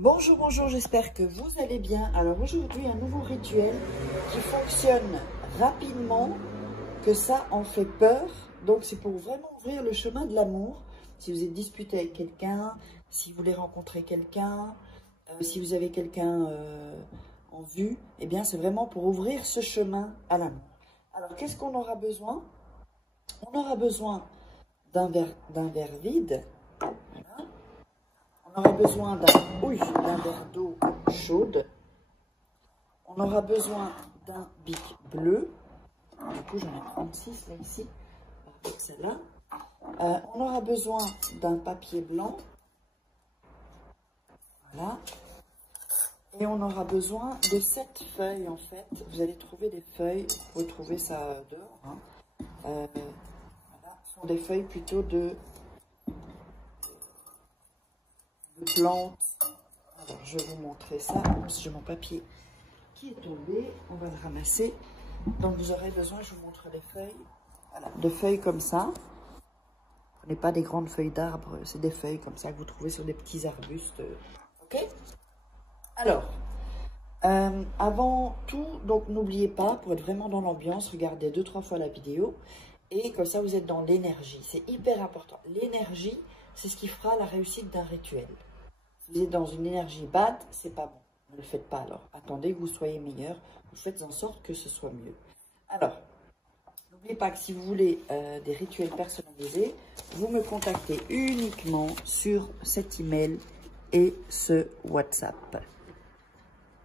Bonjour, bonjour, j'espère que vous allez bien. Alors aujourd'hui, un nouveau rituel qui fonctionne rapidement, que ça en fait peur. Donc c'est pour vraiment ouvrir le chemin de l'amour. Si vous êtes disputé avec quelqu'un, si vous voulez rencontrer quelqu'un, si vous avez quelqu'un en vue, eh bien c'est vraiment pour ouvrir ce chemin à l'amour. Alors qu'est-ce qu'on aura besoin? On aura besoin d'un verre vide. Voilà. On aura besoin d'un verre d'eau chaude. On aura besoin d'un bic bleu. Du coup, j'en ai 36 là, ici, avec celle-là. On aura besoin d'un papier blanc. Voilà. Et on aura besoin de 7 feuilles, en fait. Vous allez trouver des feuilles. Vous pouvez trouver ça dehors. Hein. Voilà. Ce sont des feuilles plutôt de plantes. Alors, je vais vous montrer ça. J'ai mon papier qui est tombé. On va le ramasser. Donc, vous aurez besoin, je vous montre les feuilles. Voilà, de feuilles comme ça. Ce n'est pas des grandes feuilles d'arbres, c'est des feuilles comme ça que vous trouvez sur des petits arbustes. Ok? Alors, avant tout, donc n'oubliez pas, pour être vraiment dans l'ambiance, regardez 2-3 fois la vidéo. Et comme ça, vous êtes dans l'énergie. C'est hyper important. L'énergie, c'est ce qui fera la réussite d'un rituel. Si vous êtes dans une énergie bad, c'est pas bon. Ne le faites pas alors. Attendez que vous soyez meilleur. Vous faites en sorte que ce soit mieux. Alors, n'oubliez pas que si vous voulez des rituels personnalisés, vous me contactez uniquement sur cet email et ce WhatsApp.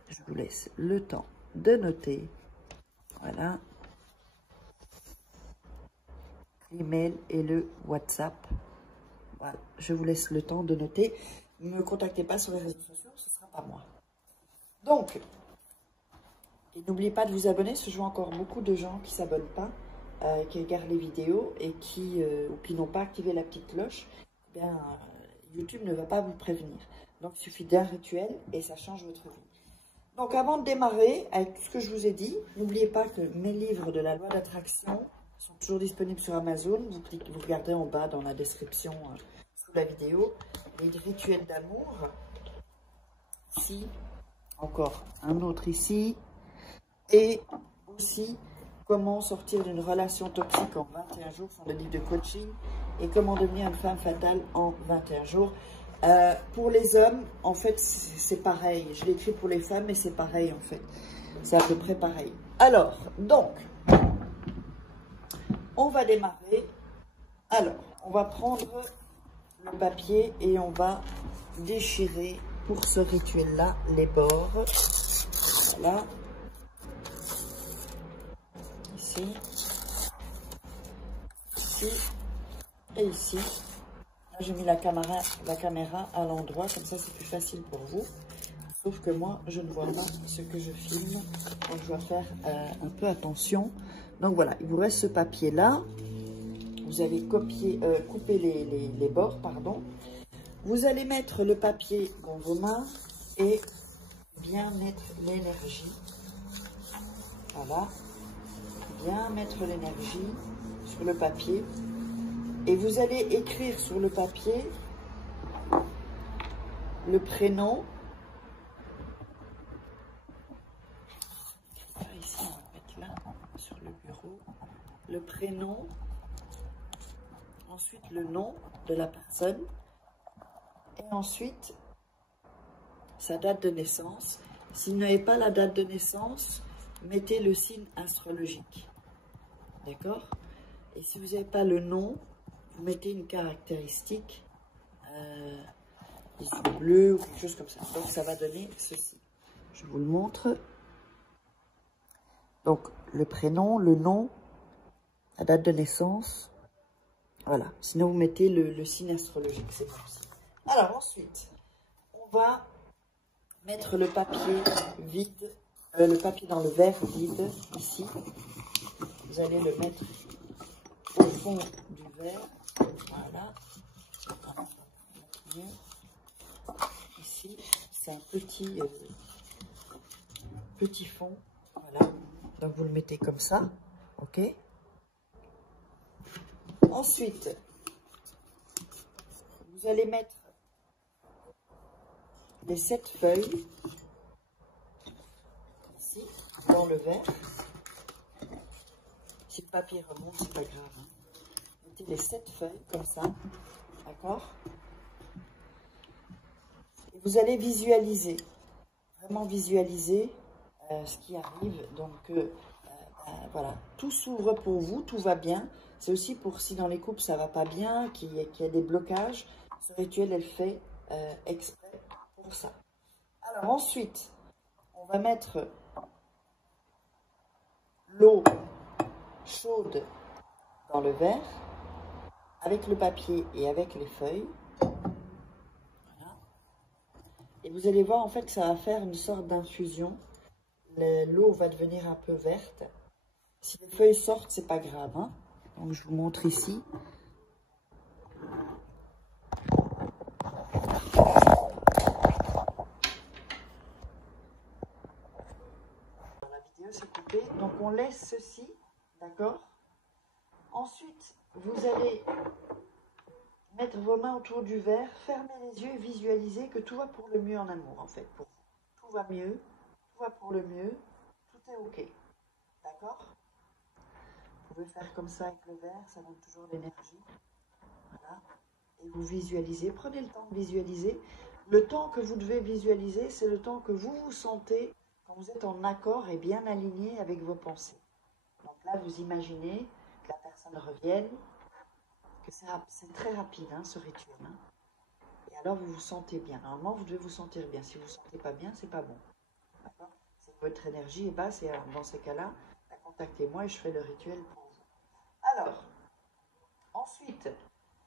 Je vous laisse le temps de noter. Voilà. L'email et le WhatsApp. Voilà. Je vous laisse le temps de noter. Ne me contactez pas sur les réseaux sociaux, ce ne sera pas moi. Donc, et n'oubliez pas de vous abonner, parce que je vois encore beaucoup de gens qui ne s'abonnent pas, qui regardent les vidéos et qui n'ont pas activé la petite cloche. Eh bien, YouTube ne va pas vous prévenir. Donc, il suffit d'un rituel et ça change votre vie. Donc, avant de démarrer, avec tout ce que je vous ai dit, n'oubliez pas que mes livres de la loi d'attraction sont toujours disponibles sur Amazon. Vous regardez en bas dans la description sous la vidéo. Les rituels d'amour. Ici, encore un autre ici. Et aussi, comment sortir d'une relation toxique en 21 jours, sont le livre de coaching. Et comment devenir une femme fatale en 21 jours. Pour les hommes, en fait, c'est pareil. Je l'ai écrit pour les femmes, mais c'est pareil, en fait. C'est à peu près pareil. Alors, donc, on va démarrer. Alors, on va prendre le papier et on va déchirer pour ce rituel-là les bords. Voilà. Ici. Ici. Et ici. J'ai mis la caméra à l'endroit, comme ça c'est plus facile pour vous. Sauf que moi, je ne vois pas ce que je filme. Donc je dois faire un peu attention. Donc voilà, il vous reste ce papier-là. Vous avez coupé les bords, pardon. Vous allez mettre le papier dans vos mains et bien mettre l'énergie. Voilà. Bien mettre l'énergie sur le papier. Et vous allez écrire sur le papier le prénom. Ici, on va le mettre là, sur le bureau. Le prénom. Ensuite, le nom de la personne. Et ensuite, sa date de naissance. Si vous n'avez pas la date de naissance, mettez le signe astrologique. D'accord? Et si vous n'avez pas le nom, vous mettez une caractéristique, des yeux bleus ou quelque chose comme ça. Donc, ça va donner ceci. Je vous le montre. Donc, le prénom, le nom, la date de naissance. Voilà. Sinon, vous mettez le signe astrologique. C'est possible. Alors, ensuite, on va mettre le papier vide, le papier dans le verre vide, ici. Vous allez le mettre au fond du verre. Voilà. Ici, c'est un petit fond. Voilà. Donc, vous le mettez comme ça. OK? Ensuite, vous allez mettre les 7 feuilles ici dans le verre. Si le papier remonte, c'est pas grave. Hein. Mettez les 7 feuilles comme ça, d'accord? Et vous allez visualiser, vraiment visualiser ce qui arrive. Donc voilà, tout s'ouvre pour vous, tout va bien. C'est aussi pour si dans les couples ça va pas bien, qu'il y a des blocages. Ce rituel est fait exprès pour ça. Alors ensuite, on va mettre l'eau chaude dans le verre avec le papier et avec les feuilles. Voilà. Et vous allez voir en fait que ça va faire une sorte d'infusion. L'eau va devenir un peu verte. Si les feuilles sortent, c'est pas grave. Hein. Donc je vous montre ici. La vidéo s'est coupée. Donc on laisse ceci, d'accord? Ensuite, vous allez mettre vos mains autour du verre, fermer les yeux et visualiser que tout va pour le mieux en amour en fait pour vous. Tout va mieux, tout va pour le mieux, tout est ok. D'accord? Vous pouvez faire comme ça avec le verre, ça donne toujours l'énergie. Voilà. Et vous visualisez, prenez le temps de visualiser. Le temps que vous devez visualiser, c'est le temps que vous vous sentez quand vous êtes en accord et bien aligné avec vos pensées. Donc là, vous imaginez que la personne revienne, que c'est très rapide hein, ce rituel. Hein. Et alors vous vous sentez bien. Normalement, vous devez vous sentir bien. Si vous ne vous sentez pas bien, c'est pas bon. D'accord? Si votre énergie est basse, et dans ces cas-là, contactez-moi et je fais le rituel pour vous. Alors, ensuite,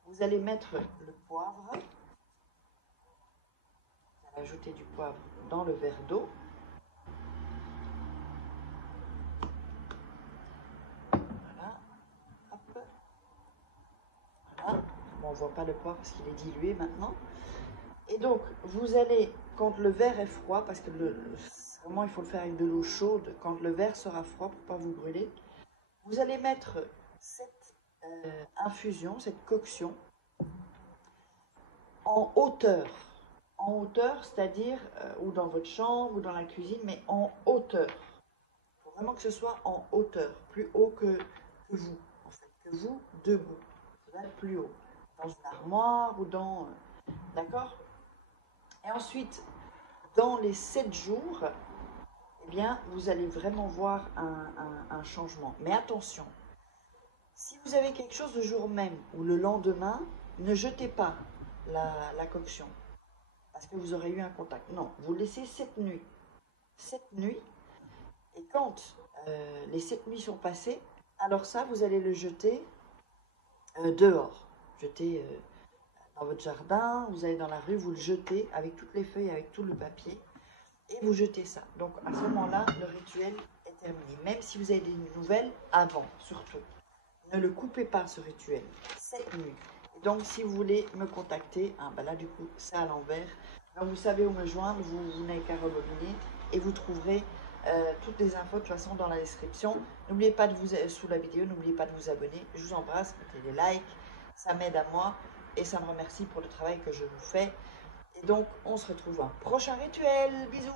vous allez mettre le poivre. Vous allez ajouter du poivre dans le verre d'eau. Voilà. Hop. Voilà. Bon, on ne voit pas le poivre parce qu'il est dilué maintenant. Et donc, vous allez, quand le verre est froid, parce que vraiment il faut le faire avec de l'eau chaude, quand le verre sera froid pour ne pas vous brûler, vous allez mettre cette infusion, cette coction, en hauteur. En hauteur, c'est-à-dire, ou dans votre chambre, ou dans la cuisine, mais en hauteur. Il faut vraiment que ce soit en hauteur, plus haut que vous, en fait, que vous, debout. Ça doit être plus haut, dans une armoire ou dans... D'accord? Et ensuite, dans les 7 jours, eh bien, vous allez vraiment voir un changement. Mais attention, si vous avez quelque chose le jour même ou le lendemain, ne jetez pas la coction. Parce que vous aurez eu un contact. Non, vous laissez 7 nuits. 7 nuits. Et quand les 7 nuits sont passées, alors ça, vous allez le jeter dehors. Jeter dans votre jardin, vous allez dans la rue, vous le jetez avec toutes les feuilles, avec tout le papier. Et vous jetez ça. Donc à ce moment-là, le rituel est terminé. Même si vous avez des nouvelles, avant, surtout. Ne le coupez pas, ce rituel. 7 nuits. Donc, si vous voulez me contacter, hein, ben là, du coup, c'est à l'envers. Donc, vous savez où me joindre, vous n'avez qu'à rebobiner et vous trouverez toutes les infos de toute façon dans la description. N'oubliez pas de vous, sous la vidéo, n'oubliez pas de vous abonner. Je vous embrasse, mettez des likes, ça m'aide à moi et ça me remercie pour le travail que je vous fais. Et donc, on se retrouve à un prochain rituel. Bisous!